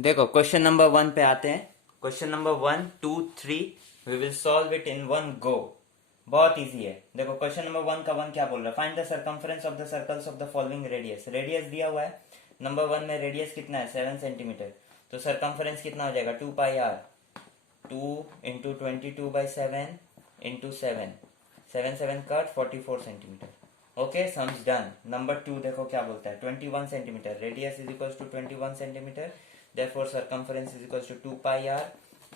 देखो question number 1 पे आते हैं। Question number 1, 2, 3 we will solve it in one go. बहुत इजी है। देखो क्वेश्चन नंबर 1 का 1 क्या बोल रहा है, find the circumference of the circles of the following radius. Radius दिया हुआ है नंबर 1 में। रेडियस कितना है 7 सेंटीमीटर, तो सर्कमफ्रेंस कितना हो जाएगा 2 pi r. 2 into 22/7 into 7, 7 7 cut 44 centimetre. Okay, sums done. Number 2 देखो क्या बोलता है 21 centimetre. Radius is equal to 21 centimetre, therefore circumference is equals to 2 pi r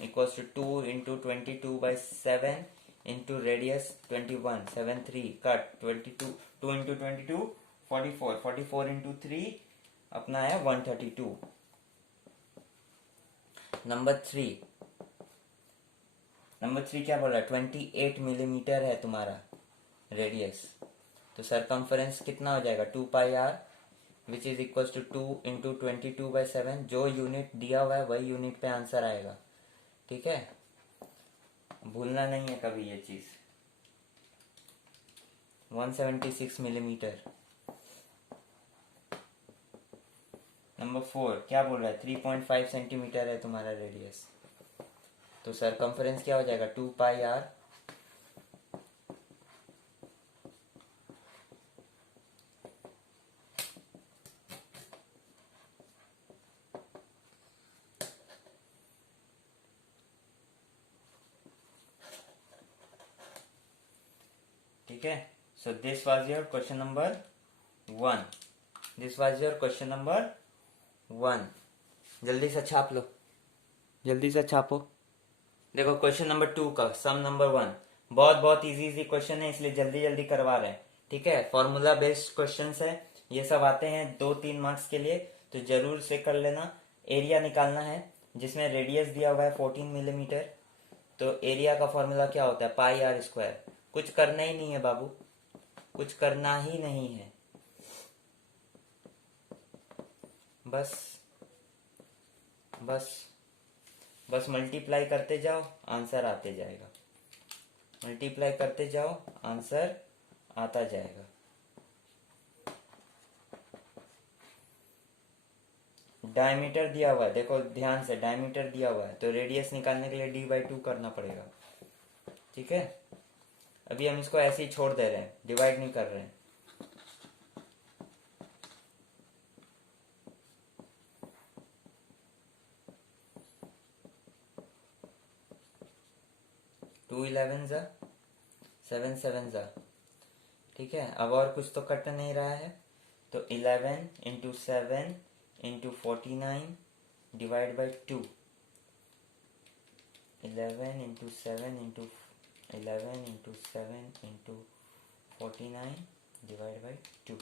equals to 2 into 22/7 into radius 21, 7 3 cut 22, 2 into 22 44, 44 into 3 अपना है 132। Number 3 क्या बोल रहा है 28 मिलीमीटर है तुम्हारा रेडियस, तो सरकमफ्रेंस कितना हो जाएगा 2 pi r which is equal to 2 into 22/7। जो यूनिट दिया हुआ है वही यूनिट पे आंसर आएगा, ठीक है, भूलना नहीं है कभी ये चीज। 176 मिलीमीटर। नंबर 4 क्या बोल रहा है 3.5 सेंटीमीटर है तुम्हारा रेडियस, तो सरकमफ्रेंस क्या हो जाएगा 2 पाई आर ठीक है। So this was your question number 1। This was your question number 1। जल्दी से छाप लो, जल्दी से छापो। देखो क्वेश्चन नंबर 2 का सम नंबर 1 बहुत बहुत इजी क्वेश्चन है, इसलिए जल्दी जल्दी करवा रहे हैं, ठीक है। फॉर्मूला बेस्ड क्वेश्चन है, ये सब आते हैं 2-3 मार्क्स के लिए, तो जरूर से कर लेना। एरिया निकालना है जिसमें रेडियस दिया हुआ है 14 मिलीमीटर, तो एरिया का फॉर्मूला क्या होता है पाई आर स्क्वायर। कुछ करना ही नहीं है बाबू, कुछ करना ही नहीं है, बस बस बस मल्टीप्लाई करते जाओ आंसर आते जाएगा, मल्टीप्लाई करते जाओ आंसर आता जाएगा। डायमीटर दिया हुआ है, देखो ध्यान से, डायमीटर दिया हुआ है तो रेडियस निकालने के लिए d/2 करना पड़ेगा, ठीक है। अभी हम इसको ऐसे ही छोड़ दे रहे हैं, डिवाइड नहीं कर रहे हैं। टू 11 जा 7 7 जा, ठीक है। अब और कुछ तो कट नहीं रहा है, तो 11 into 7 into 49 divide by 2। 11 into 7 into 11 into 7 into 49 divide by 2,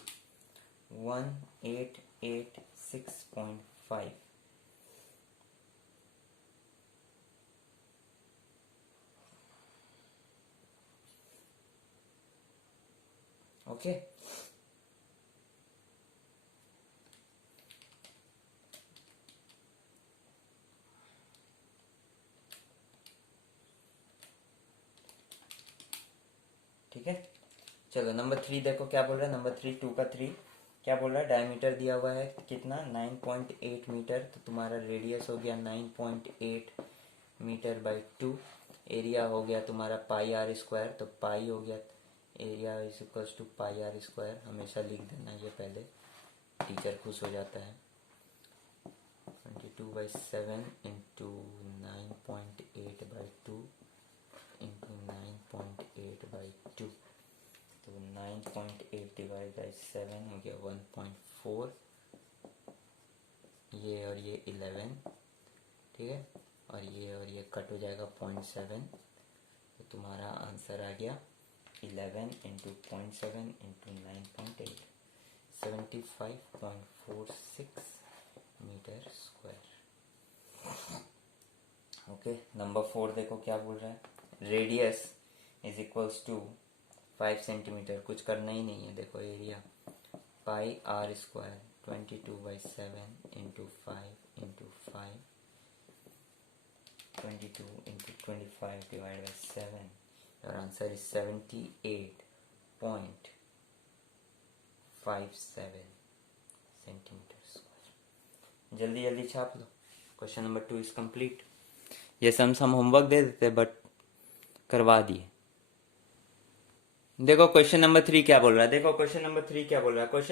1886.5। Okay, ठीक है। चलो नंबर 3 देखो क्या बोल रहा है। नंबर 3 2 का 3 क्या बोल रहा है, डायमीटर दिया हुआ है कितना 9.8 मीटर, तो तुम्हारा रेडियस हो गया 9.8 मीटर बाई 2। एरिया हो गया तुम्हारा पाई आर स्क्वायर, तो पाई हो गया area is equal to pi r square. हमेशा लिख देना ये पहले, टीचर खुश हो जाता है। 22/7 इंटू 9.8/2 इंटू 9.8/2, तो 9.8 डिवाइड बाई 7 हो गया 1.4। ये और ये 11, ठीक है, और ये कट हो जाएगा 0.7, तो तुम्हारा आंसर आ गया 11 into 0.7 into 9.8, 75.46 metre square. Okay, number 4 देखो क्या बोल रहा है, radius is equals to 5 centimetre. कुछ करना ही नहीं है, देखो area pi r square 22/7 into 5 into 5, 22 into 25 divide by 7। Your answer is 78.57 centimetre square. जल्दी जल्दी छाप लो, क्वेश्चन नंबर 2 इज कंप्लीट। ये सम होमवर्क दे देते बट करवा दिए। देखो क्वेश्चन नंबर 3 क्या बोल रहा है, क्वेश्चन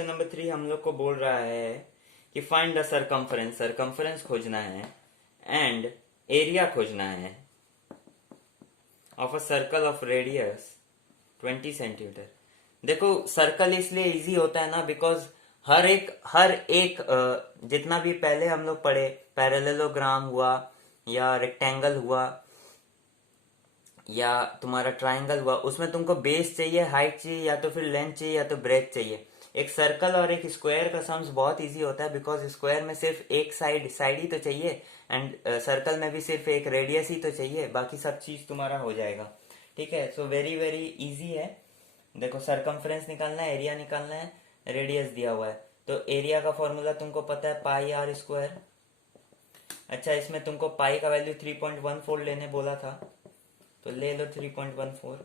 नंबर 3 हम लोग को बोल रहा है कि फाइंड द सरकमफरेंस खोजना है एंड एरिया खोजना है of a circle of radius 20 centimetre. देखो सर्कल इसलिए इजी होता है ना, बिकॉज हर एक जितना भी पहले हम लोग पढ़े, पैरेललोग्राम हुआ या रेक्टेंगल हुआ या तुम्हारा ट्राइंगल हुआ, उसमें तुमको बेस चाहिए, हाइट चाहिए, या तो फिर लेंथ चाहिए, या तो ब्रेथ चाहिए। एक सर्कल और एक स्क्वायर का सम्स बहुत इजी होता है, बिकॉज स्क्वायर में सिर्फ एक साइड ही तो चाहिए एंड सर्कल में भी सिर्फ एक रेडियस ही तो चाहिए, बाकी सब चीज तुम्हारा हो जाएगा। ठीक है, सो वेरी वेरी इजी है। देखो सरकमफ्रेंस निकालना है, एरिया निकालना है, रेडियस दिया हुआ है, तो एरिया का फॉर्मूला तुमको पता है पाई आर स्क्वायर। अच्छा, इसमें तुमको पाई का वैल्यू 3.14 लेने बोला था, तो ले लो 3.14।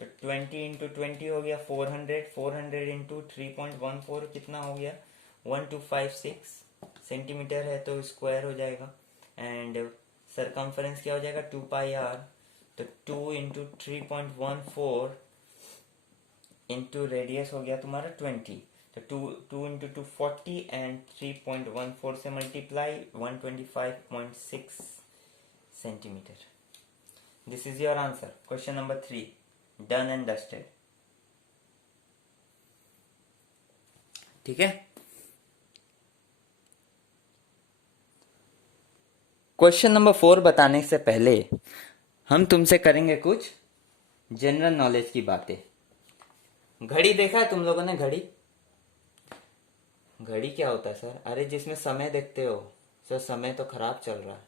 तो 20 इंटू 20 हो गया 400 इंटू 3.14 कितना हो गया 1256 सेंटीमीटर है, तो स्क्वायर हो जाएगा। एंड सरकमफरेंस क्या हो जाएगा 2 पाई आर, तो 2 इंटू 3.14 इंटू रेडियस हो गया तुम्हारा 20, तो 2 इंटू 2 40 एंड 3.14 से multiply 125.6 centimetre. This is your answer, question number 3 done and dusted. ठीक है, क्वेश्चन नंबर 4 बताने से पहले हम तुमसे करेंगे कुछ जनरल नॉलेज की बातें। घड़ी देखा है तुम लोगों ने? घड़ी क्या होता है सर? अरे जिसमें समय देखते हो सर, समय तो खराब चल रहा है,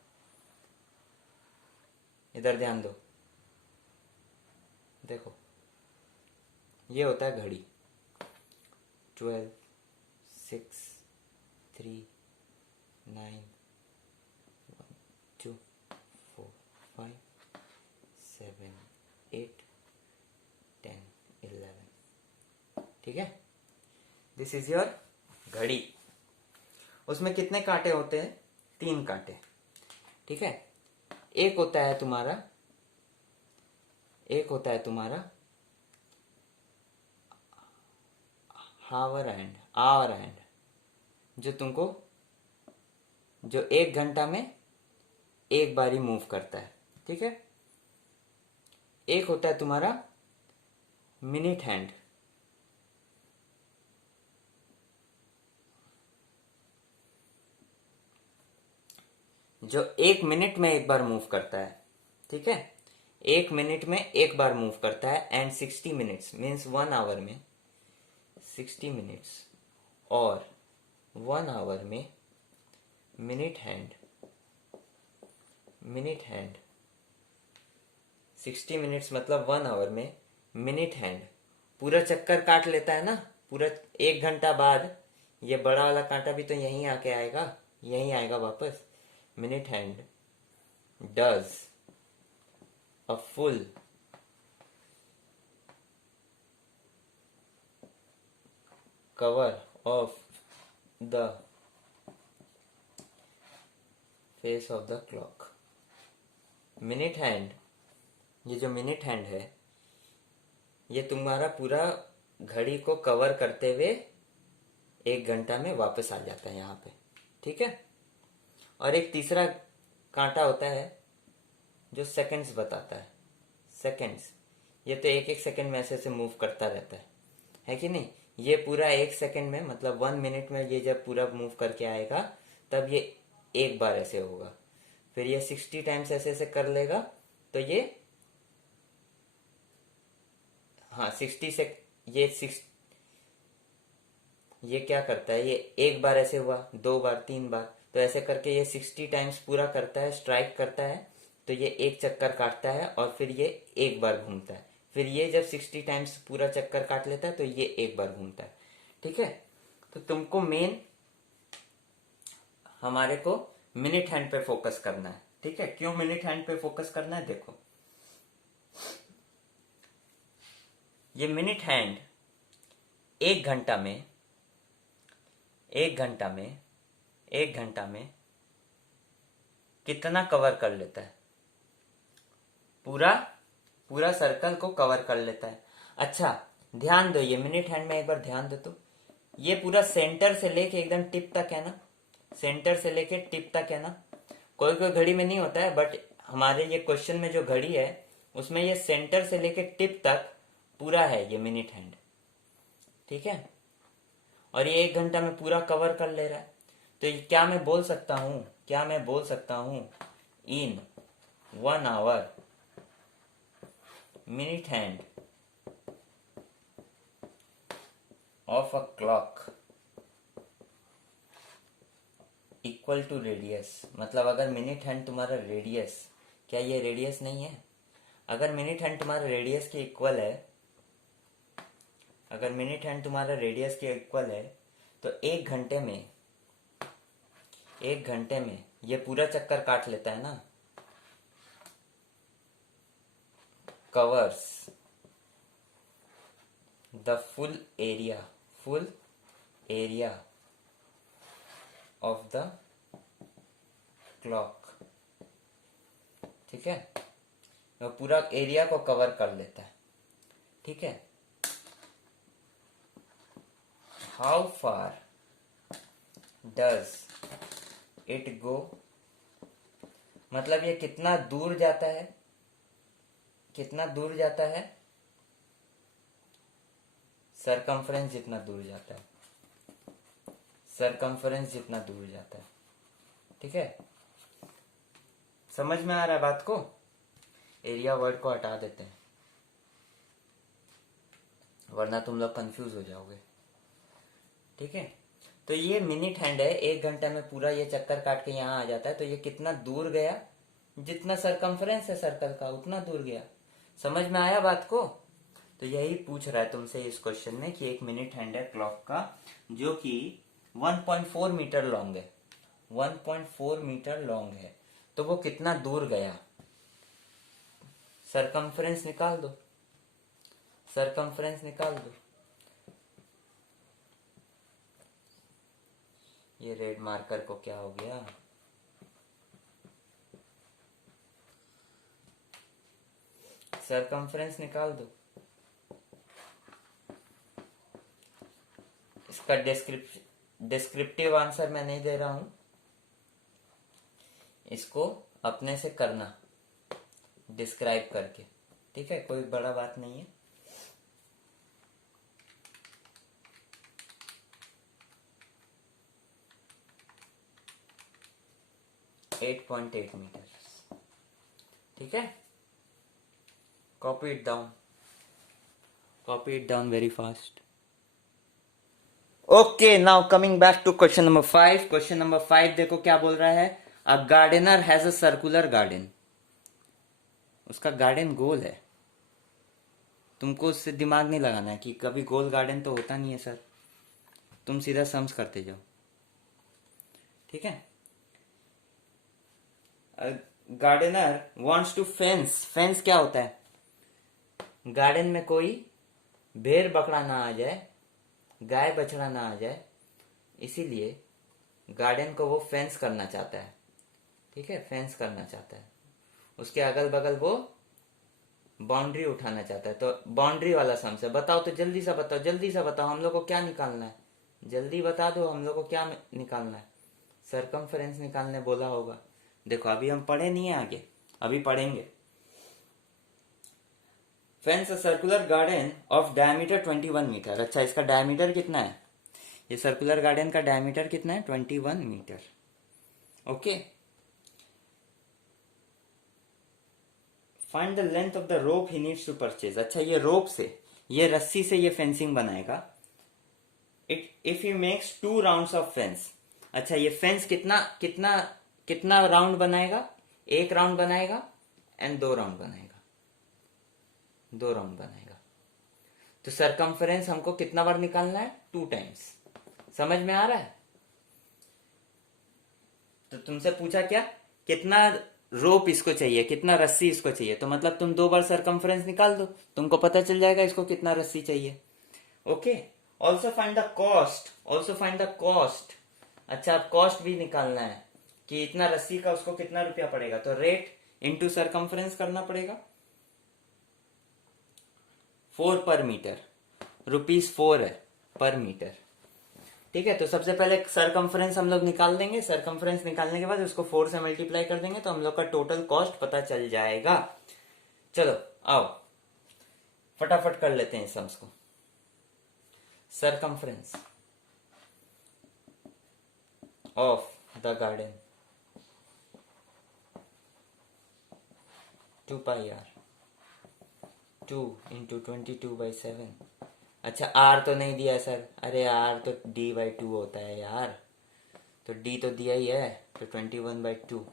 इधर ध्यान दो। देखो ये होता है घड़ी, 12 6 3 9 1 2 4 5 7 8 10 11। ठीक है, दिस इज योर घड़ी। उसमें कितने कांटे होते हैं? 3 कांटे। ठीक है, एक होता है तुम्हारा आवर हैंड, जो 1 घंटा में एक बारी मूव करता है। ठीक है, एक होता है तुम्हारा मिनट हैंड, जो 1 मिनट में एक बार मूव करता है। ठीक है, 1 मिनट में एक बार मूव करता है। एंड 60 मिनट्स मीन्स 1 आवर में 60 मिनट्स, और 1 आवर में मिनट हैंड 60 मिनट्स मतलब 1 आवर में मिनट हैंड पूरा चक्कर काट लेता है ना। पूरा 1 घंटा बाद ये बड़ा वाला कांटा भी तो यहीं आके आएगा, यहीं आएगा वापस। Minute hand does a full cover of the face of the clock. Minute hand, ये जो मिनट हैंड है ये तुम्हारा पूरा घड़ी को कवर करते हुए 1 घंटा में वापस आ जाता है यहाँ पे। ठीक है, और एक तीसरा कांटा होता है जो सेकंड्स बताता है। सेकंड्स, ये तो एक सेकंड में ऐसे मूव करता रहता है कि नहीं? ये पूरा 1 सेकंड में मतलब 1 मिनट में ये जब पूरा मूव करके आएगा तब ये एक बार ऐसे होगा, फिर ये 60 टाइम्स ऐसे कर लेगा, तो ये 60 से ये क्या करता है, ये एक बार ऐसे हुआ, 2 बार, 3 बार, तो ऐसे करके ये 60 टाइम्स पूरा करता है, स्ट्राइक करता है, तो ये एक चक्कर काटता है और फिर ये एक बार घूमता है। फिर ये जब 60 टाइम्स पूरा चक्कर काट लेता है तो ये एक बार घूमता है। ठीक है, तो तुमको मेन हमारे को मिनट हैंड पे फोकस करना है। ठीक है, क्यों मिनट हैंड पे फोकस करना है? देखो ये मिनट हैंड 1 घंटा में कितना कवर कर लेता है, पूरा पूरा सर्कल को कवर कर लेता है। अच्छा ध्यान दो, ये मिनट हैंड में एक बार ध्यान दो तो, ये पूरा सेंटर से लेके एकदम टिप तक है ना, सेंटर से लेके टिप तक है ना। कोई कोई घड़ी में नहीं होता है, बट हमारे ये क्वेश्चन में जो घड़ी है उसमें ये सेंटर से लेके टिप तक पूरा है ये मिनट हैंड, ठीक है। और ये 1 घंटा में पूरा कवर कर ले रहा है। तो क्या मैं बोल सकता हूं, क्या मैं बोल सकता हूं, in 1 hour minute hand of a clock equal to radius. मतलब अगर मिनट हैंड तुम्हारा रेडियस, क्या ये रेडियस नहीं है? अगर मिनट हैंड तुम्हारा रेडियस के इक्वल है, अगर मिनट हैंड तुम्हारा रेडियस के इक्वल है, तो 1 घंटे में, 1 घंटे में ये पूरा चक्कर काट लेता है ना, covers the full area of the clock, ठीक है। वो पूरा एरिया को कवर कर लेता है, ठीक है। How far does it go, मतलब ये कितना दूर जाता है, कितना दूर जाता है, सरकमफ्रेंस जितना दूर जाता है, सरकमफ्रेंस जितना दूर जाता है, ठीक है। समझ में आ रहा है बात को? एरिया वर्ड को हटा देते हैं, वरना तुम लोग कंफ्यूज हो जाओगे, ठीक है। तो ये मिनट हैंड है, 1 घंटा में पूरा ये चक्कर काट के यहाँ आ जाता है। तो ये कितना दूर गया, जितना सरकमफ्रेंस है सर्कल का उतना दूर गया। समझ में आया बात को? तो यही पूछ रहा है तुमसे इस क्वेश्चन में कि एक मिनट हैंड है क्लॉक का जो कि 1.4 मीटर लॉन्ग है, 1.4 मीटर लॉन्ग है, तो वो कितना दूर गया, सरकमफ्रेंस निकाल दो, सरकमफ्रेंस निकाल दो। ये रेड मार्कर को क्या हो गया, सरकमफ्रेंस निकाल दो। इसका डिस्क्रिप्टिव आंसर मैं नहीं दे रहा हूं, इसको अपने से करना डिस्क्राइब करके, ठीक है, कोई बड़ा बात नहीं है। .8 मीटर, ठीक है। Copy it down, copy it down very fast. Okay, now coming back to question number 5। Question number 5 देखो क्या बोल रहा है, a gardener has a circular garden. उसका गार्डन गोल है, तुमको उससे दिमाग नहीं लगाना है कि कभी गोल गार्डन तो होता नहीं है सर, तुम सीधा सम्स करते जाओ, ठीक है। Gardener wants to fence, fence क्या होता है, गार्डन में कोई भेड़ बकरा ना आ जाए, गाय बछड़ा ना आ जाए, इसीलिए गार्डन को वो फेंस करना चाहता है, ठीक है, फेंस करना चाहता है। उसके अगल बगल वो बाउंड्री उठाना चाहता है। तो बाउंड्री वाला सम्स है, बताओ तो जल्दी से बताओ, जल्दी से बताओ, हम लोग को क्या निकालना है, जल्दी बता दो हम लोग को क्या निकालना है। सरकमफ्रेंस निकालने बोला होगा, देखो अभी हम पढ़े नहीं है, आगे अभी पढ़ेंगे। Fence a circular garden of diameter 21 metre. अच्छा इसका डायमीटर कितना है, ये सर्कुलर गार्डन का डायमीटर कितना है, 21 metre, okay. Find the length of the rope he needs to purchase. अच्छा ये रोप से, ये रस्सी से ये फेंसिंग बनाएगा। If he makes 2 rounds of fence. अच्छा ये फेंस कितना कितना कितना राउंड बनाएगा, 1 राउंड बनाएगा एंड 2 राउंड बनाएगा, 2 राउंड बनाएगा। तो सरकमफ्रेंस हमको कितना बार निकालना है, 2 टाइम्स। समझ में आ रहा है? तो तुमसे पूछा क्या, कितना रोप इसको चाहिए, कितना रस्सी इसको चाहिए, तो मतलब तुम 2 बार सरकमफ्रेंस निकाल दो, तुमको पता चल जाएगा इसको कितना रस्सी चाहिए, okay. Also find the cost, also find the cost. अच्छा अब कॉस्ट भी निकालना है, कि इतना रस्सी का उसको कितना रुपया पड़ेगा, तो रेट इंटू सरकमफ्रेंस करना पड़ेगा। 4 पर मीटर, ₹4 है पर मीटर। ठीक है, तो सबसे पहले सरकमफ्रेंस हम लोग निकाल देंगे। सरकमफ्रेंस निकालने के बाद उसको 4 से मल्टीप्लाई कर देंगे तो हम लोग का टोटल कॉस्ट पता चल जाएगा। चलो आओ फटाफट कर लेते हैं सम्स को। Circumference of the garden 2 pi r 2 into 22/7। अच्छा आर तो नहीं दिया सर, अरे आर तो d/2 होता है यार, तो d तो दिया ही है, तो 21/2।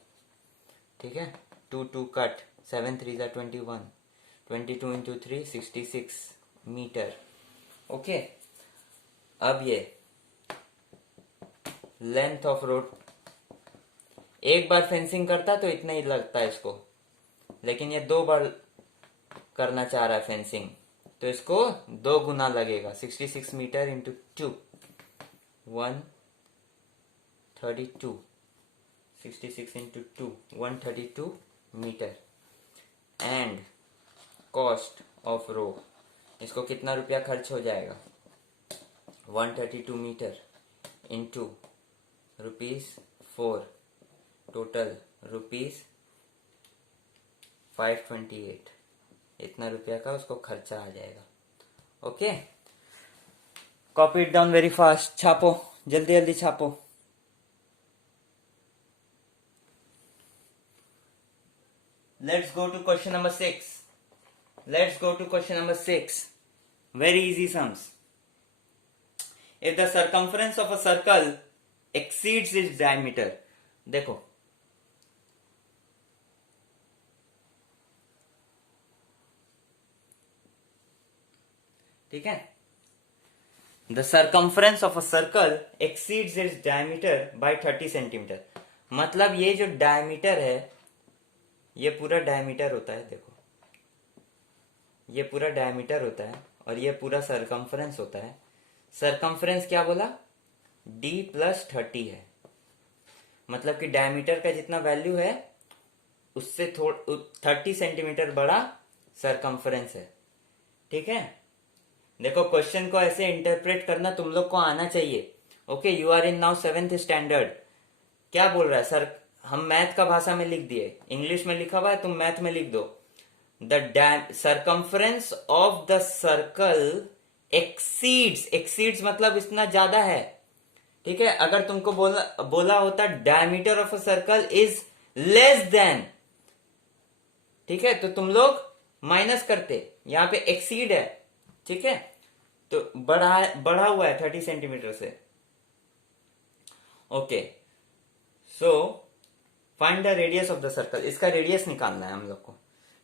ठीक है, 2 2 कट, 7 3 21, 22 इंटू 3 66 मीटर। ओके, अब ये लेंथ ऑफ रोड, एक बार फेंसिंग करता तो इतना ही लगता है इसको, लेकिन ये 2 बार करना चाह रहा है फेंसिंग, तो इसको 2 गुना लगेगा। 66 metre into 2 132, 66 into 2 132 metre. And cost of row, इसको कितना रुपया खर्च हो जाएगा, 132 मीटर इंटू ₹4, टोटल ₹528। इतना रुपया का उसको खर्चा आ जाएगा। Okay, copy it down very fast, छापो जल्दी जल्दी छापो। Let's go to question number 6। Let's go to question number 6। Very easy sums. If the circumference of a circle exceeds its diameter, देखो ठीक है, the circumference of a circle exceeds its diameter by 30 centimetre. मतलब ये जो diameter है, ये पूरा diameter होता है, देखो ये पूरा डायमीटर होता है और ये पूरा सरकमफ्रेंस होता है। सरकमफ्रेंस क्या बोला, d + 30 है, मतलब कि डायमीटर का जितना वैल्यू है उससे 30 सेंटीमीटर बड़ा सरकमफ्रेंस है। ठीक है, देखो क्वेश्चन को ऐसे इंटरप्रेट करना तुम लोग को आना चाहिए। Okay, you are in now 7th standard. क्या बोल रहा है सर, हम मैथ का भाषा में लिख दिए, इंग्लिश में लिखा हुआ है, तुम मैथ में लिख दो। The circumference of the circle exceeds मतलब इतना ज्यादा है। ठीक है, अगर तुमको बोला होता diameter of a circle is less than, ठीक है, तो तुम लोग माइनस करते, यहां पे एक्सीड है। ठीक है, तो बढ़ा हुआ है 30 सेंटीमीटर से। Okay, so find the radius of the circle, इसका रेडियस निकालना है हम लोग को।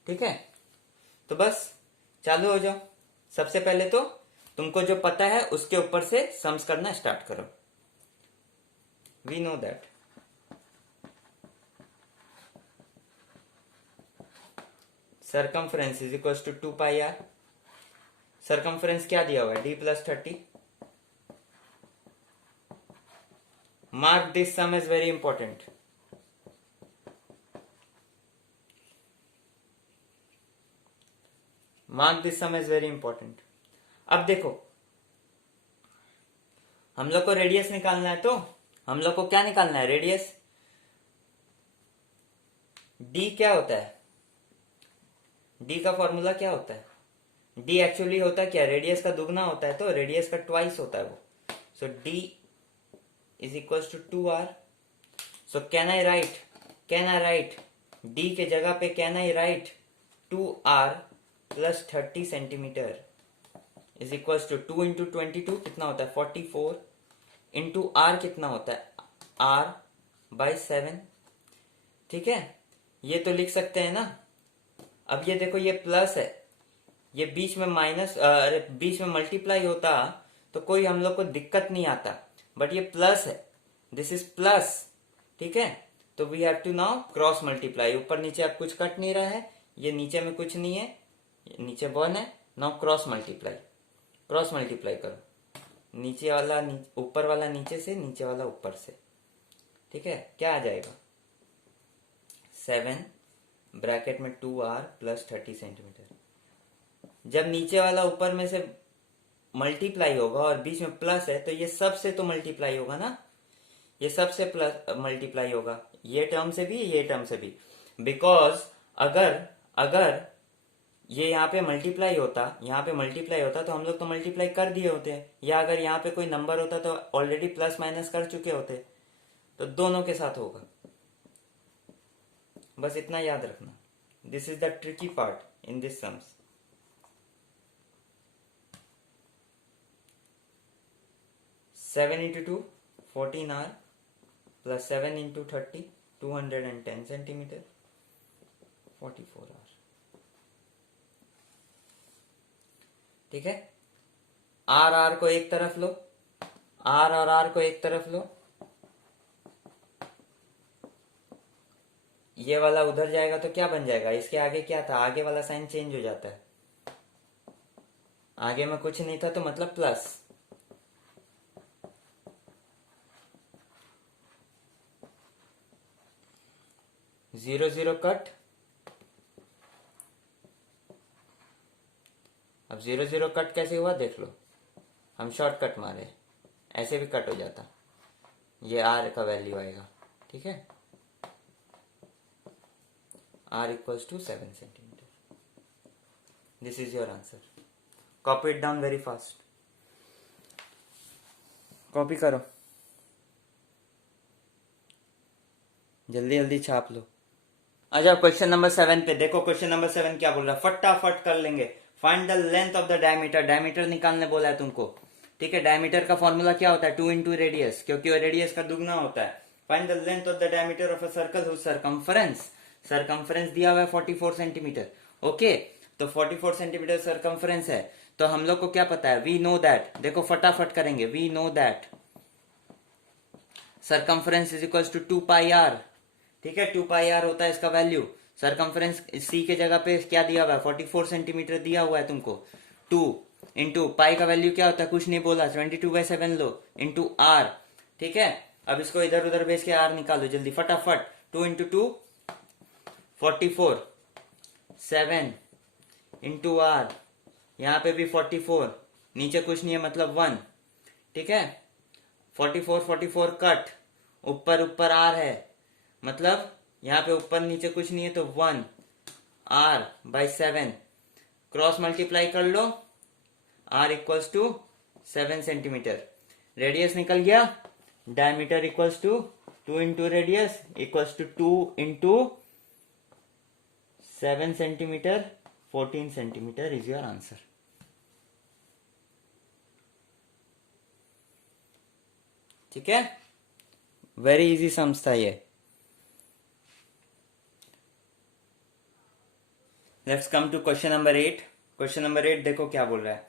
ठीक है, तो बस चालू हो जाओ। सबसे पहले तो तुमको जो पता है उसके ऊपर से सम्स करना स्टार्ट करो। We know that circumference is equals to 2 pi r। Circumference क्या दिया हुआ है, d + 30। Mark this sum is very important. Mark this sum is very important. अब देखो हम लोग को रेडियस निकालना है, तो हम लोग को क्या निकालना है, रेडियस। d क्या होता है, d का फॉर्मूला क्या होता है, d एक्चुअली होता है क्या, रेडियस का दुगना होता है, तो रेडियस का ट्वाइस होता है वो। So d is equals to 2r। So can I write d के जगह पे can I write 2r + 30 centimetre is equals to 2 into 22 कितना होता है 44 इंटू r कितना होता है r/7। ठीक है, ये तो लिख सकते हैं ना। अब ये देखो ये प्लस है, ये बीच में माइनस, बीच में मल्टीप्लाई होता तो कोई हम लोग को दिक्कत नहीं आता, बट ये प्लस है, दिस इज प्लस। ठीक है, तो we have to now cross multiply. ऊपर नीचे अब कुछ कट नहीं रहा है, ये नीचे में कुछ नहीं है, नीचे 1 है। नाउ क्रॉस मल्टीप्लाई करो, नीचे वाला ऊपर वाला नीचे से, नीचे वाला ऊपर से। ठीक है, क्या आ जाएगा 7 ब्रैकेट में 2r प्लस 30 सेंटीमीटर। जब नीचे वाला ऊपर में से मल्टीप्लाई होगा और बीच में प्लस है तो ये सब से तो मल्टीप्लाई होगा ना, ये सब से प्लस मल्टीप्लाई होगा, ये टर्म से भी ये टर्म से भी। बिकॉज अगर अगर ये यहाँ पे मल्टीप्लाई होता, यहाँ पे मल्टीप्लाई होता तो हम लोग तो मल्टीप्लाई कर दिए होते, या अगर यहाँ पे कोई नंबर होता तो ऑलरेडी प्लस माइनस कर चुके होते। तो दोनों के साथ होगा, बस इतना याद रखना। This is the tricky part in this sums. Seven into two 14r plus 7 into 30 210 centimetre 44r। ठीक है, आर आर को एक तरफ लो, आर और आर को एक तरफ लो, ये वाला उधर जाएगा तो क्या बन जाएगा, इसके आगे क्या था, आगे वाला साइन चेंज हो जाता है, आगे में कुछ नहीं था तो मतलब प्लस, जीरो जीरो कट। अब जीरो जीरो कट कैसे हुआ देख लो, हम शॉर्टकट मारे, ऐसे भी कट हो जाता, ये आर का वैल्यू आएगा। ठीक है, r equals to 7 centimetre. This is your answer. Copy it down very fast, copy करो, जल्दी जल्दी छाप लो। अच्छा, क्वेश्चन नंबर 7 पे देखो, क्वेश्चन नंबर 7 क्या बोल रहा है, फटाफट कर लेंगे। Find the length of the diameter, diameter निकालने बोला है तुमको। ठीक है, डायमीटर का फॉर्मूला क्या होता है, 2 इंटू रेडियस, क्योंकि वो रेडियस का दुगना होता है। Find the length of the diameter of a circle whose circumference दिया हुआ है 44 सेंटीमीटर। ओके, तो 44 सेंटीमीटर सरकमफ्रेंस है, तो हम लोग को क्या पता है, वी नो दैट, देखो फटाफट करेंगे, we know that circumference is equal to 2 pi r. ठीक है, 2 पाई आर होता है इसका वैल्यू। सरकमफ्रेंस सी के जगह पे क्या दिया हुआ है, 44 सेंटीमीटर दिया हुआ है तुमको। 2 इंटू पाई का वैल्यू क्या होता है, कुछ नहीं बोला, 22/7 लो इंटू आर। ठीक है, अब इसको इधर उधर भेज के आर निकालो जल्दी फटाफट। 2 इंटू 2 44, 7 इंटू आर, यहाँ पे भी 44, नीचे कुछ नहीं है मतलब 1। ठीक है, 44 44 कट, ऊपर ऊपर आर है, मतलब यहाँ पे ऊपर नीचे कुछ नहीं है तो 1 आर बाई 7, क्रॉस मल्टीप्लाई कर लो, r equals to 7 centimetre. Radius निकल गया, diameter equals to 2 into radius equals to 2 into 7 centimetre, 14 centimetre is your answer. ठीक है, वेरी इजी सम्स था ये। Let's come to question number 8। Question number 8 देखो क्या बोल रहा है,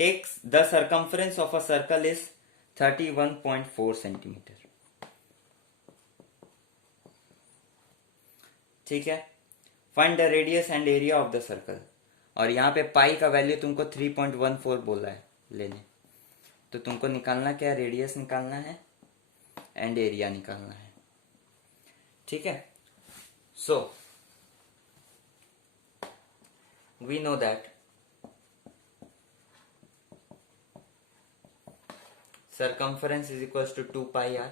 takes the circumference of a circle is 31.4 centimetre. ठीक है, find the radius and area of the circle, और यहाँ पे पाई का वैल्यू तुमको 3.14 बोला है लेने, तो तुमको निकालना क्या, रेडियस निकालना है एंड एरिया निकालना है। ठीक है, सो we know that circumference is equals to 2 pi r।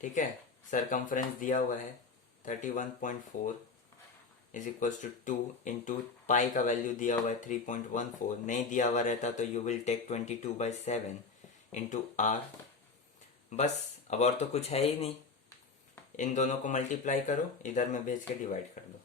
ठीक है, circumference दिया हुआ है 31.4 is equals to 2 into pi का वैल्यू दिया हुआ है 3.14, नहीं दिया हुआ रहता तो you will take 22/7 into r. बस, अब और तो कुछ है ही नहीं, इन दोनों को मल्टीप्लाई करो, इधर में भेज के डिवाइड कर दो।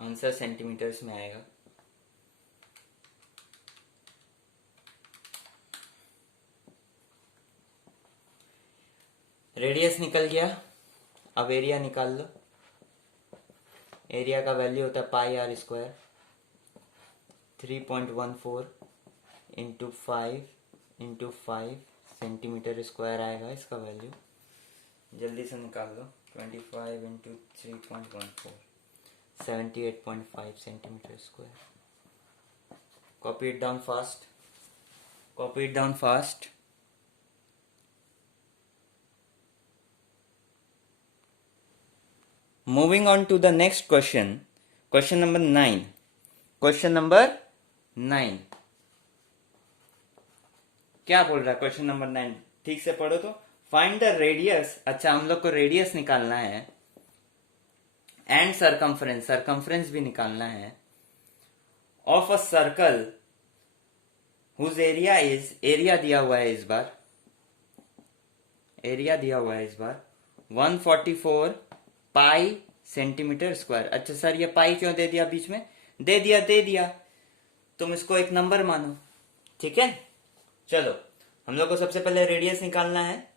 आंसर सेंटीमीटर्स में आएगा। रेडियस निकल गया, अब एरिया निकाल लो। एरिया का वैल्यू होता है pi r square, 3.14 into 5 into 5 centimetre square आएगा इसका वैल्यू, जल्दी से निकाल लो। 25 into 3.14 78.5 centimetre square. Copy it down fast, copy it down fast. Moving on to the next question, question number 9. Question number 9 क्या बोल रहा है? क्वेश्चन नंबर 9 ठीक से पढ़ो तो। फाइंड द रेडियस, अच्छा हम लोग को रेडियस निकालना है एंड सरकमफ्रेंस, सरकमफ्रेंस भी निकालना है, of a circle whose area is, area दिया हुआ है इस बार, एरिया दिया हुआ है इस बार 144 पाई सेंटीमीटर स्क्वायर। अच्छा सर ये पाई क्यों दे दिया बीच में? दे दिया, तुम इसको एक नंबर मानो, ठीक है। चलो हम लोग को सबसे पहले रेडियस निकालना है।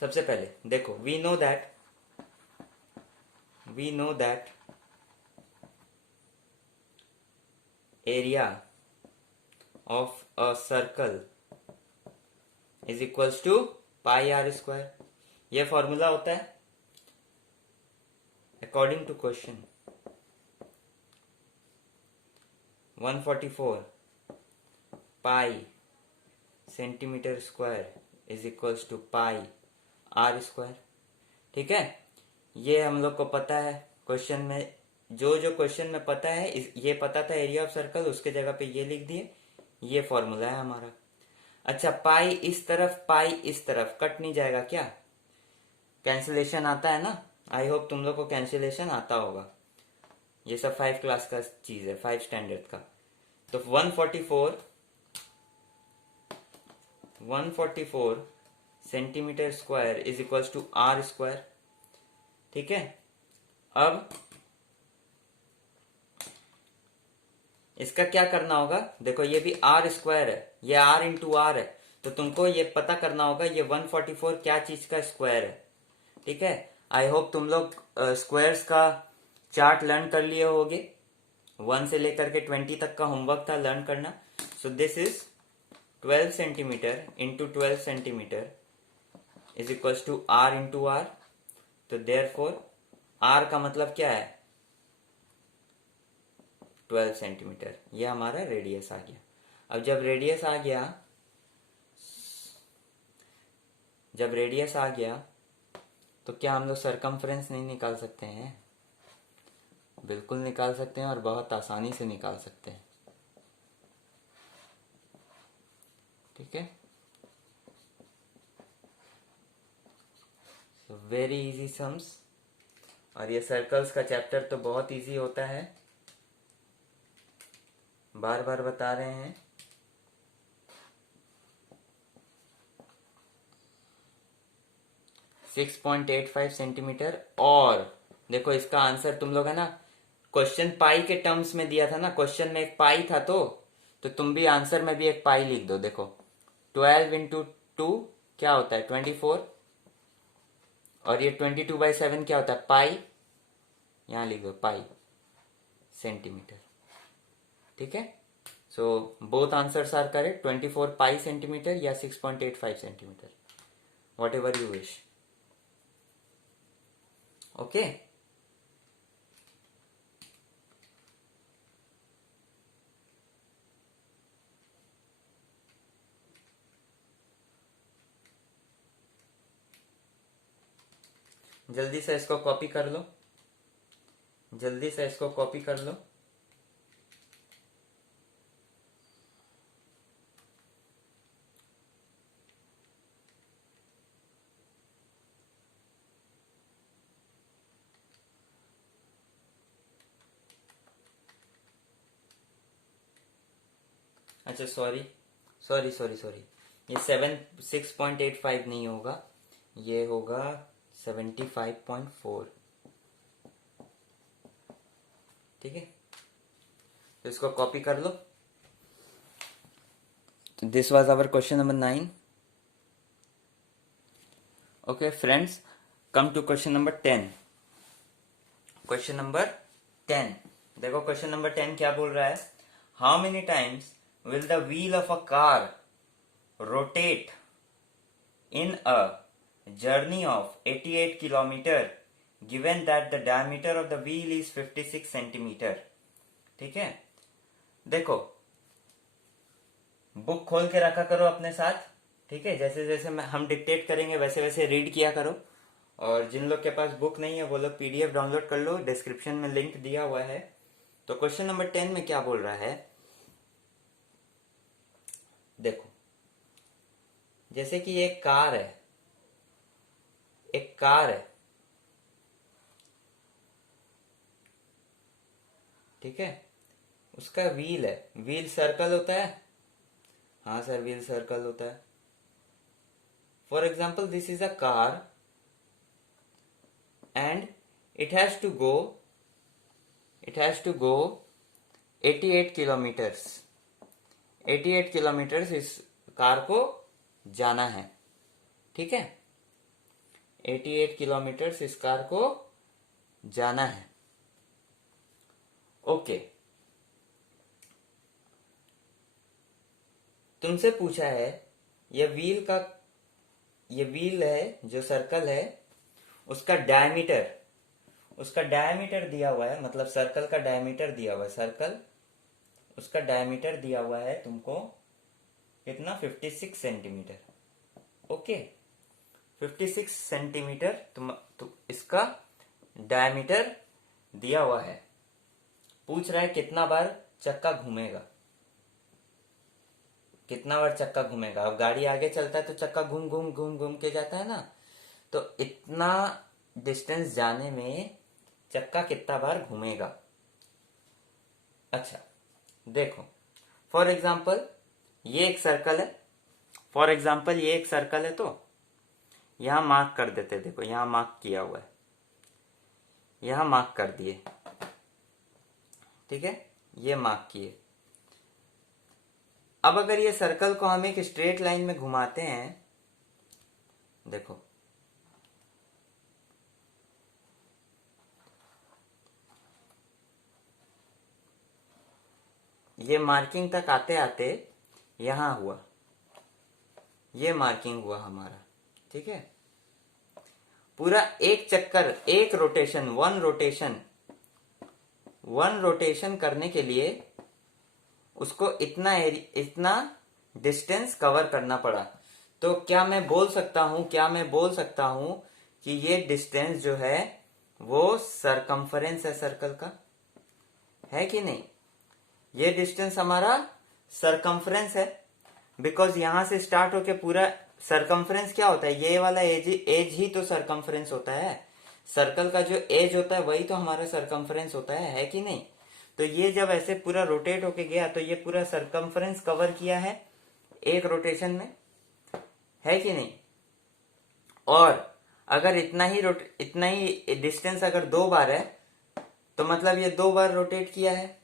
सबसे पहले देखो, we know that area of a circle is equals to pi r square. यह फॉर्मूला होता है according to question. 144 pi centimetre square is equals to pi r square, ठीक है। ये हम लोग को पता है क्वेश्चन में, जो क्वेश्चन में पता है, ये पता था एरिया ऑफ सर्कल, उसके जगह पे ये लिख दिए, ये फॉर्मूला है हमारा। अच्छा पाई इस तरफ, पाई इस तरफ, कट नहीं जाएगा क्या? कैंसिलेशन आता है ना, आई होप तुम लोग को कैंसिलेशन आता होगा। ये सब 5 क्लास का चीज है, 5 स्टैंडर्ड का। तो 144 centimetre square is equals to r square, ठीक है। अब इसका क्या करना होगा? देखो ये भी आर स्क्वायर है, ये आर इंटू आर है, तो तुमको ये पता करना होगा ये 144 क्या चीज का स्क्वायर है, ठीक है। आई होप तुम लोग स्क्वायर्स का चार्ट लर्न कर लिए होगे, 1 से लेकर के 20 तक का होमवर्क था लर्न करना। So this is 12 centimetre into 12 centimetre is equals to r into r. तो देयरफॉर आर का मतलब क्या है? 12 सेंटीमीटर। ये हमारा रेडियस आ गया। अब जब रेडियस आ गया तो क्या हम लोग सरकमफ्रेंस नहीं निकाल सकते हैं? बिल्कुल निकाल सकते हैं, और बहुत आसानी से निकाल सकते हैं, ठीक है। Very easy sums. और ये सर्कल्स का चैप्टर तो बहुत इजी होता है, बार बार बता रहे हैं। Six 6.85 centimetre. और देखो इसका आंसर तुम लोग है ना, क्वेश्चन पाई के टर्म्स में दिया था ना, क्वेश्चन में एक पाई था, तो तुम भी आंसर में भी एक पाई लिख दो। देखो 12 इंटू 2 क्या होता है? 24, और ये 22/7 क्या होता है? पाई, यहां लिख दो पाई सेंटीमीटर, ठीक है। So both answers are correct, 24 pi centimetre या 6.85 centimetre, whatever you wish, okay. जल्दी से इसको कॉपी कर लो, जल्दी से इसको कॉपी कर लो। अच्छा सॉरी, ये 6.85 नहीं होगा, ये होगा 75.4, ठीक है। तो इसको कॉपी कर लो। तो this was our question number 9। Okay friends, come to question number 10। Question number 10 देखो, क्वेश्चन नंबर 10 क्या बोल रहा है? how many times will the wheel of a car rotate in a journey of 88 kilometer given that the diameter of the wheel is 56 centimeter? ठीक है, देखो book खोल के रखा करो अपने साथ, ठीक है, जैसे जैसे हम डिक्टेट करेंगे वैसे वैसे रीड किया करो। और जिन लोग के पास बुक नहीं है वो लोग पीडीएफ डाउनलोड कर लो, डिस्क्रिप्शन में लिंक दिया हुआ है। तो क्वेश्चन नंबर 10 में क्या बोल रहा है, देखो जैसे कि एक कार है, एक कार है, ठीक है, उसका व्हील है, व्हील सर्कल होता है, हाँ सर व्हील सर्कल होता है। For example this is a car and it has to go 88 kilometres, 88 kilometres इस कार को जाना है, ठीक है, 88 किलोमीटर्स इस कार को जाना है। ओके, तुमसे पूछा है ये व्हील है जो सर्कल है उसका डायमीटर दिया हुआ है, मतलब सर्कल का डायमीटर दिया हुआ है, सर्कल उसका डायमीटर दिया हुआ है तुमको कितना, 56 सेंटीमीटर। ओके, 56 सेंटीमीटर तुम इसका डायमीटर दिया हुआ है। पूछ रहा है कितना बार चक्का घूमेगा, कितना बार चक्का घूमेगा। अब गाड़ी आगे चलता है तो चक्का घूम घूम घूम घूम के जाता है ना, तो इतना डिस्टेंस जाने में चक्का कितना बार घूमेगा। अच्छा देखो, फॉर एग्जाम्पल ये एक सर्कल है, तो यहां मार्क कर देते, देखो यहां मार्क किया हुआ है, यहां मार्क कर दिए, ठीक है, ये मार्क किए। अब अगर ये सर्कल को हम एक स्ट्रेट लाइन में घुमाते हैं, देखो ये मार्किंग तक आते आते यहां हुआ, ये मार्किंग हुआ हमारा, ठीक है, पूरा एक चक्कर, एक रोटेशन, वन रोटेशन करने के लिए उसको इतना डिस्टेंस कवर करना पड़ा। तो क्या मैं बोल सकता हूं कि ये डिस्टेंस जो है वो सरकमफरेंस है सर्कल का, है कि नहीं? ये डिस्टेंस हमारा सरकमफरेंस है, बिकॉज यहां से स्टार्ट होके पूरा सरकमफरेंस क्या होता है, ये वाला एज ही तो सरकमफरेंस होता है। सर्कल का जो एज होता है वही तो हमारा सरकमफरेंस होता है कि नहीं? तो ये जब ऐसे पूरा रोटेट होके गया तो ये पूरा सरकमफरेंस कवर किया है एक रोटेशन में, है कि नहीं? और अगर इतना ही डिस्टेंस अगर 2 बार है तो मतलब ये 2 बार रोटेट किया है।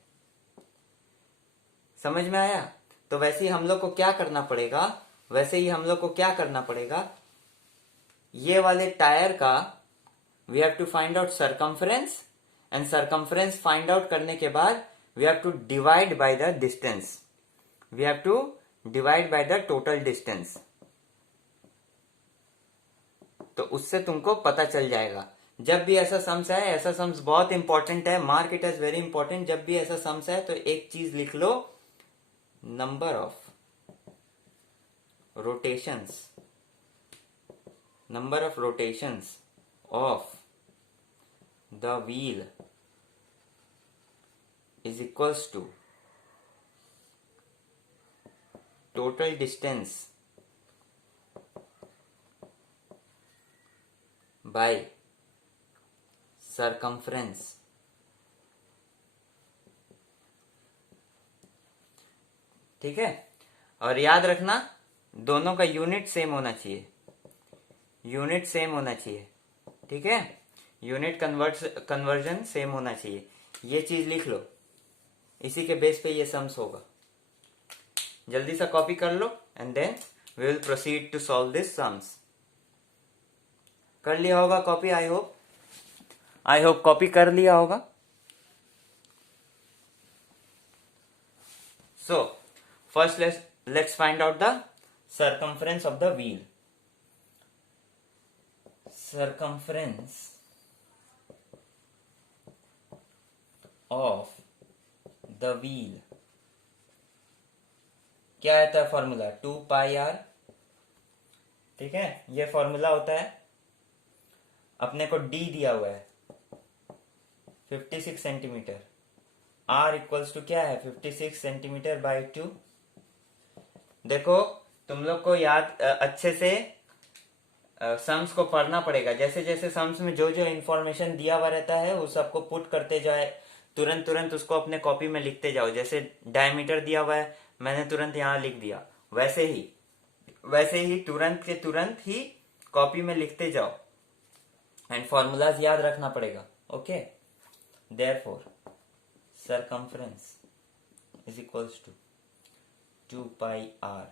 समझ में आया? तो वैसे ही हम लोग को क्या करना पड़ेगा, ये वाले टायर का we have to find out circumference, and circumference find out करने के बाद we have to divide by the distance, we have to divide by the total distance. तो उससे तुमको पता चल जाएगा। जब भी ऐसा सम्स है, ऐसा सम्स बहुत इंपॉर्टेंट है, mark it as very important. जब भी ऐसा सम्स है तो एक चीज लिख लो, number of rotations of the wheel is equals to total distance by circumference। ठीक है, और याद रखना दोनों का यूनिट सेम होना चाहिए, ठीक है, यूनिट कन्वर्जन सेम होना चाहिए। ये चीज लिख लो, इसी के बेस पे ये सम्स होगा। जल्दी सा कॉपी कर लो and then we will proceed to solve this sums. कर लिया होगा कॉपी, आई होप कॉपी कर लिया होगा। So first let's find out the circumference of the wheel. Circumference of the wheel क्या आता है फॉर्मूला? 2 pi r. ठीक है, ये फॉर्मूला होता है. अपने को डी दिया हुआ है 56 सेंटीमीटर. आर इक्वल्स टू क्या है? 56 सेंटीमीटर बाई 2. देखो तुम लोग को याद अच्छे से सम्स को पढ़ना पड़ेगा. जैसे जैसे सम्स में जो जो इंफॉर्मेशन दिया हुआ रहता है उस सबको पुट करते जाए. तुरंत तुरंत उसको अपने कॉपी में लिखते जाओ. जैसे डायमीटर दिया हुआ है, मैंने तुरंत यहाँ लिख दिया. वैसे ही तुरंत के तुरंत ही कॉपी में लिखते जाओ. एंड फॉर्मूलाज याद रखना पड़ेगा. Okay, therefore circumference is equals to 2 pi r.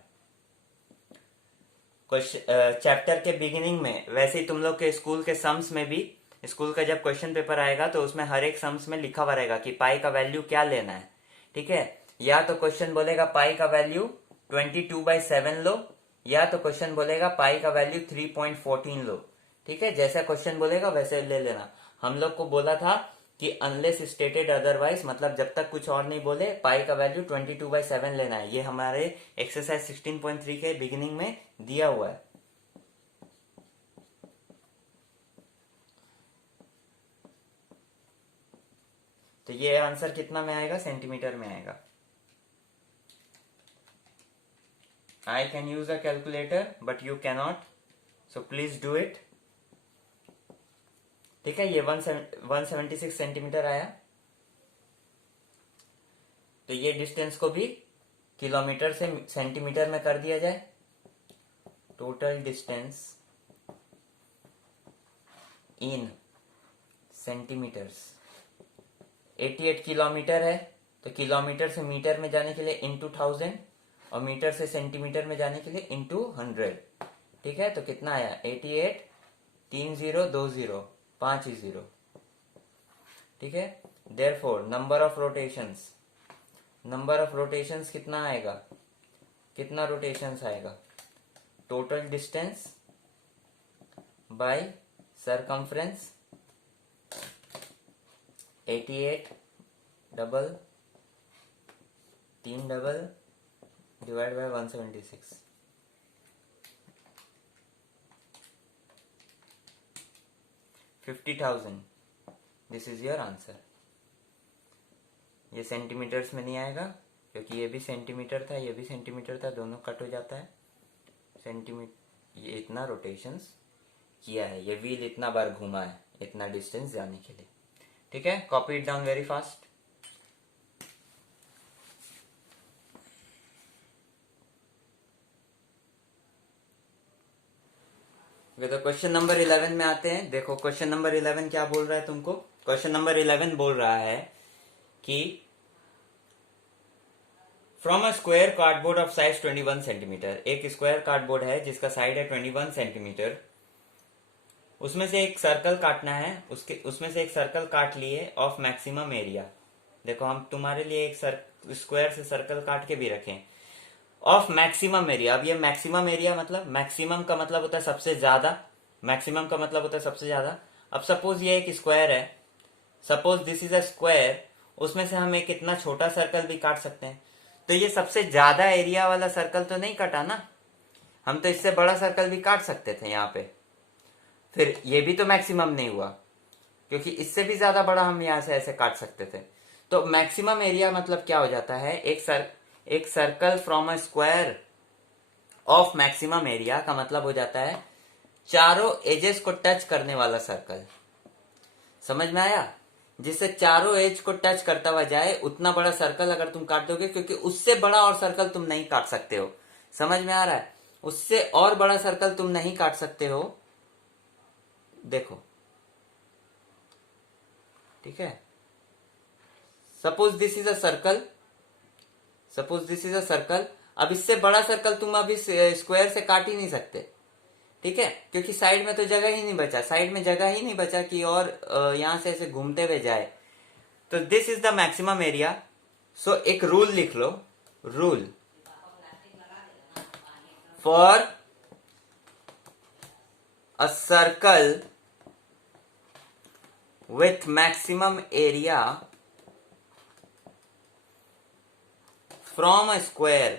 Chapter के बिगिनिंग में वैसे ही तुम लोग के स्कूल के सम्स में भी, स्कूल का जब क्वेश्चन पेपर आएगा तो उसमें हर एक सम्स में लिखा हुआ रहेगा कि पाई का वैल्यू क्या लेना है. ठीक है, या तो क्वेश्चन बोलेगा पाई का वैल्यू 22/7 लो, या तो क्वेश्चन बोलेगा पाई का वैल्यू 3.14 लो. ठीक है, जैसा क्वेश्चन बोलेगा वैसे ले लेना. हम लोग को बोला था कि अनलेस स्टेटेड अदरवाइज, मतलब जब तक कुछ और नहीं बोले, पाई का वैल्यू 22/7 लेना है. ये हमारे एक्सरसाइज 16.3 के बिगिनिंग में दिया हुआ है. तो ये आंसर कितना में आएगा? सेंटीमीटर में आएगा. I can use a calculator but you cannot, so please do it. ठीक है, ये 176 सेंटीमीटर आया. तो ये डिस्टेंस को भी किलोमीटर से सेंटीमीटर में कर दिया जाए. Total distance in centimetres 88 kilometre है. तो किलोमीटर से मीटर में जाने के लिए इंटू 1000 और मीटर से सेंटीमीटर में जाने के लिए इंटू 100. ठीक है, तो कितना आया? 88 3020 5 0. ठीक है, देयरफॉर नंबर ऑफ रोटेशंस कितना आएगा? कितना रोटेशंस आएगा? Total distance by circumference 88 double 3 double divide by 176. 50,000. This is your answer. ये सेंटीमीटर्स में नहीं आएगा क्योंकि ये भी सेंटीमीटर था, ये भी सेंटीमीटर था, दोनों कट हो जाता है. सेंटीमीटर, ये इतना रोटेशंस किया है, ये व्हील इतना बार घूमा है इतना डिस्टेंस जाने के लिए. ठीक है, copy it down very fast. तो क्वेश्चन नंबर 11 में आते हैं. देखो क्वेश्चन नंबर 11 क्या बोल रहा है तुमको? क्वेश्चन नंबर 11 बोल रहा है कि from a square cardboard of size 21 centimetre. एक स्क्वायर कार्डबोर्ड है जिसका साइड है 21 सेंटीमीटर. उसमें से एक सर्कल काटना है. उसमें से एक सर्कल काट लिए ऑफ मैक्सिमम एरिया. देखो हम तुम्हारे लिए एक स्क्वायर से सर्कल काट के भी रखें ऑफ मैक्सिमम एरिया. अब ये मैक्सिमम एरिया मतलब, मैक्सिमम का मतलब होता है सबसे ज्यादा. मैक्सिमम का मतलब होता है सबसे ज्यादा. अब सपोज ये एक स्क्वायर है, suppose this is a square. उसमें से हम एक इतना छोटा सर्कल भी काट सकते हैं. तो ये सबसे ज्यादा एरिया वाला सर्कल तो नहीं कटा ना. हम तो इससे बड़ा सर्कल भी काट सकते थे यहाँ पे. फिर ये भी तो मैक्सिमम नहीं हुआ क्योंकि इससे भी ज्यादा बड़ा हम यहाँ से ऐसे काट सकते थे. तो मैक्सिमम एरिया मतलब क्या हो जाता है? एक circle from a square of maximum area का मतलब हो जाता है चारों एजेस को टच करने वाला सर्कल. समझ में आया? जिससे चारों एज को टच करता हुआ जाए उतना बड़ा सर्कल अगर तुम काट दोगे, क्योंकि उससे बड़ा और सर्कल तुम नहीं काट सकते हो. समझ में आ रहा है? उससे और बड़ा सर्कल तुम नहीं काट सकते हो. देखो, ठीक है, suppose this is a circle. अब इससे बड़ा सर्कल तुम अभी स्क्वायर से काट ही नहीं सकते. ठीक है, क्योंकि साइड में तो जगह ही नहीं बचा. साइड में जगह ही नहीं बचा कि और यहां से ऐसे घूमते हुए जाए. तो this is the maximum area. So एक रूल लिख लो. rule for a circle with maximum area from a square.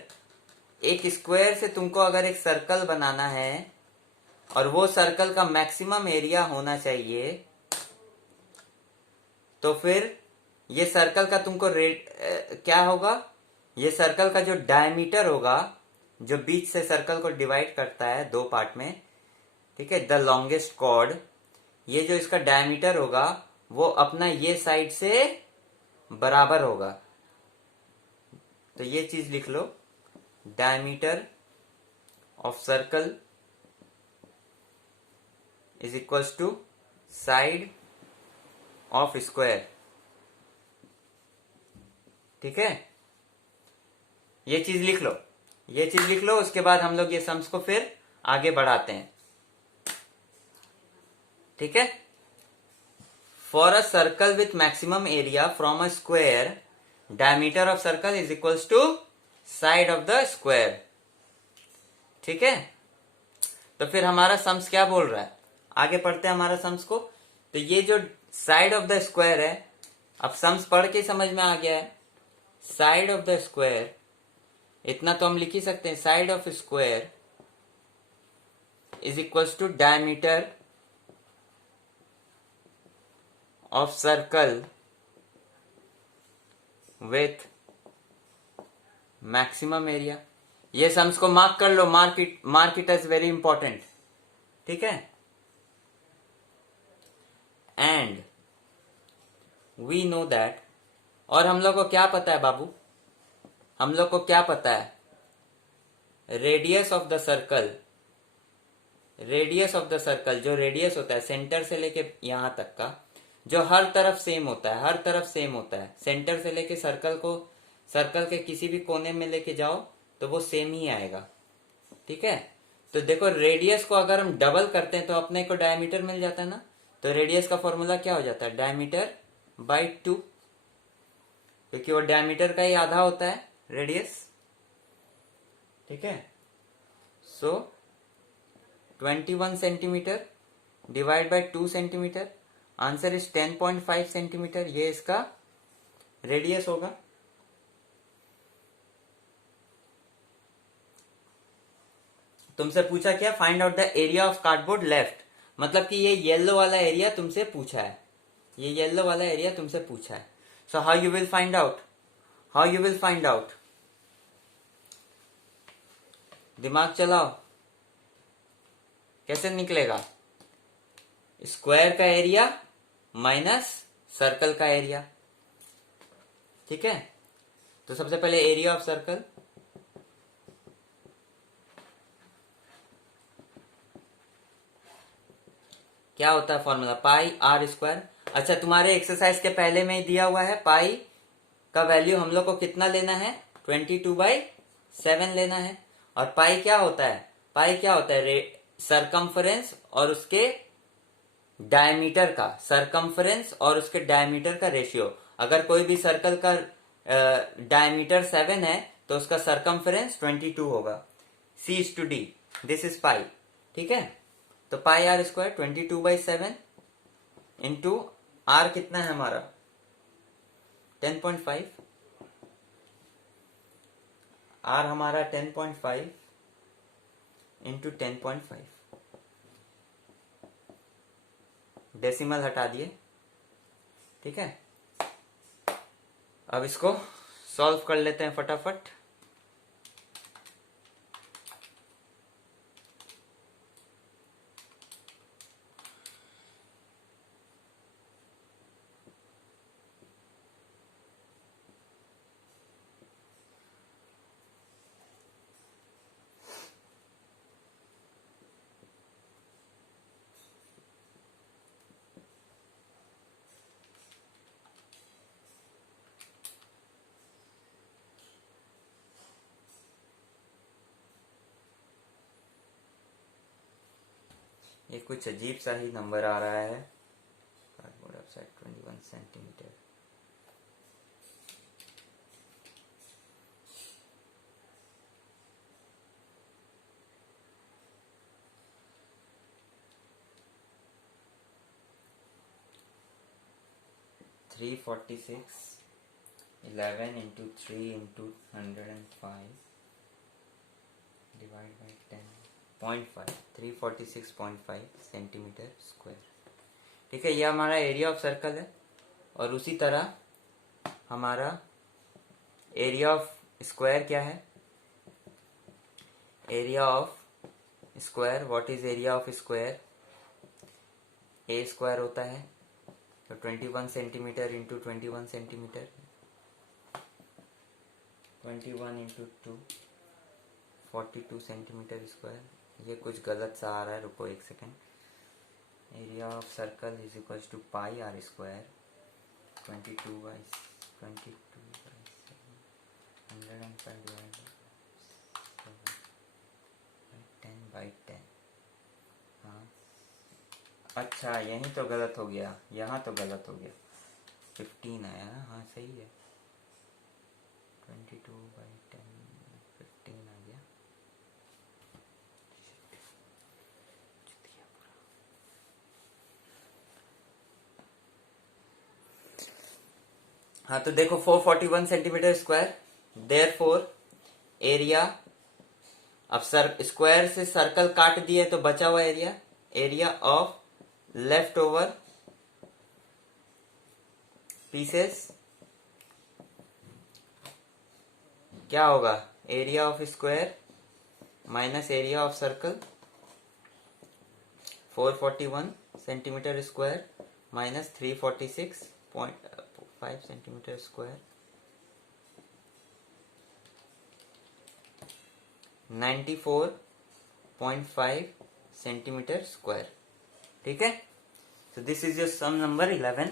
एक स्क्वायर से तुमको अगर एक सर्कल बनाना है और वो सर्कल का मैक्सिमम एरिया होना चाहिए, तो फिर ये सर्कल का तुमको क्या होगा, ये सर्कल का जो डायमीटर होगा, जो बीच से सर्कल को डिवाइड करता है दो पार्ट में, ठीक है, द लॉन्गेस्ट कॉर्ड, ये जो इसका डायमीटर होगा वो अपना ये साइड से बराबर होगा. तो ये चीज लिख लो, diameter of circle is equals to side of square. ठीक है, ये चीज लिख लो, ये चीज लिख लो. उसके बाद हम लोग ये सम्स को फिर आगे बढ़ाते हैं. ठीक है, for a circle with maximum area from a square, diameter of circle is equals to side of the square. ठीक है, तो फिर हमारा सम्स क्या बोल रहा है, आगे पढ़ते हैं हमारा सम्स को. तो ये जो साइड ऑफ द स्क्वायर है, अब सम्स पढ़ के समझ में आ गया है. साइड ऑफ द स्क्वायर, इतना तो हम लिख ही सकते हैं, side of square is equals to diameter of circle with maximum area. ये सम्स को मार्क कर लो, mark it as very important. ठीक है, एंड वी नो दैट, और हम लोग को क्या पता है बाबू, हम लोग को क्या पता है, radius of the circle, radius of the circle, जो रेडियस होता है सेंटर से लेके यहां तक का, जो हर तरफ सेम होता है, हर तरफ सेम होता है, सेंटर से लेके सर्कल को, सर्कल के किसी भी कोने में लेके जाओ तो वो सेम ही आएगा. ठीक है, तो देखो रेडियस को अगर हम डबल करते हैं तो अपने को डायमीटर मिल जाता है ना. तो रेडियस का फॉर्मूला क्या हो जाता है, डायमीटर बाई 2, क्योंकि वो डायमीटर का ही आधा होता है रेडियस. ठीक है, सो 21 centimetre divide by 2 centimetre, answer is 10.5 centimetre. ये इसका रेडियस होगा. तुमसे पूछा क्या, find out the area of cardboard left, मतलब कि ये येलो वाला एरिया तुमसे पूछा है, ये येलो वाला एरिया तुमसे पूछा है. So how you will find out, how you will find out, दिमाग चलाओ, कैसे निकलेगा, स्क्वायर का एरिया माइनस सर्कल का एरिया. ठीक है, तो सबसे पहले एरिया ऑफ सर्कल, क्या होता है फॉर्मूला, पाई आर स्क्वायर. अच्छा, तुम्हारे एक्सरसाइज के पहले में ही दिया हुआ है, पाई का वैल्यू हम लोग को कितना लेना है, 22/7 लेना है. और पाई क्या होता है, पाई क्या होता है, सरकमफरेंस और उसके डायमीटर का, सरकमफरेंस और उसके डायमीटर का रेशियो. अगर कोई भी सर्कल का डायमीटर 7 है तो उसका सरकमफरेंस 22 होगा. C is two d, this is pi. ठीक है, तो pi r square 22/7 into r कितना है हमारा 10.5, आर हमारा 10.5 इंटू 10.5, डेसिमल हटा दिए. ठीक है, अब इसको सॉल्व कर लेते हैं फटाफट. ये कुछ अजीब सा ही नंबर आ रहा है, cardboard upside 21 centimetre. 346 11 into 3 into 105 divide by 10.5 346.5 centimetre square. ठीक है, ये हमारा एरिया ऑफ सर्कल है। और उसी तरह हमारा एरिया ऑफ स्क्वायर क्या है? Area of square, what is area of square? A square होता है तो 21 centimetre into 21 centimetre, 21 into 2 42 centimetre square. ये कुछ गलत सा आ रहा है, रुको एक second. Area of circle is equal to pi r square 22 by 10/10। हाँ अच्छा, यहीं तो गलत हो गया, यहाँ तो गलत हो गया, 15 आया ना। हाँ सही है, 22/10 15 आ गया। हाँ तो देखो 441 सेंटीमीटर स्क्वायर, देयरफॉर एरिया, अब स्क्वायर से सर्कल काट दिए तो बचा हुआ area, area of left over pieces क्या होगा? Area of square minus area of circle, 441 centimetre square minus 346.5 centimetre square, 94.5 centimetre square. ठीक है, so this is your sum number 11.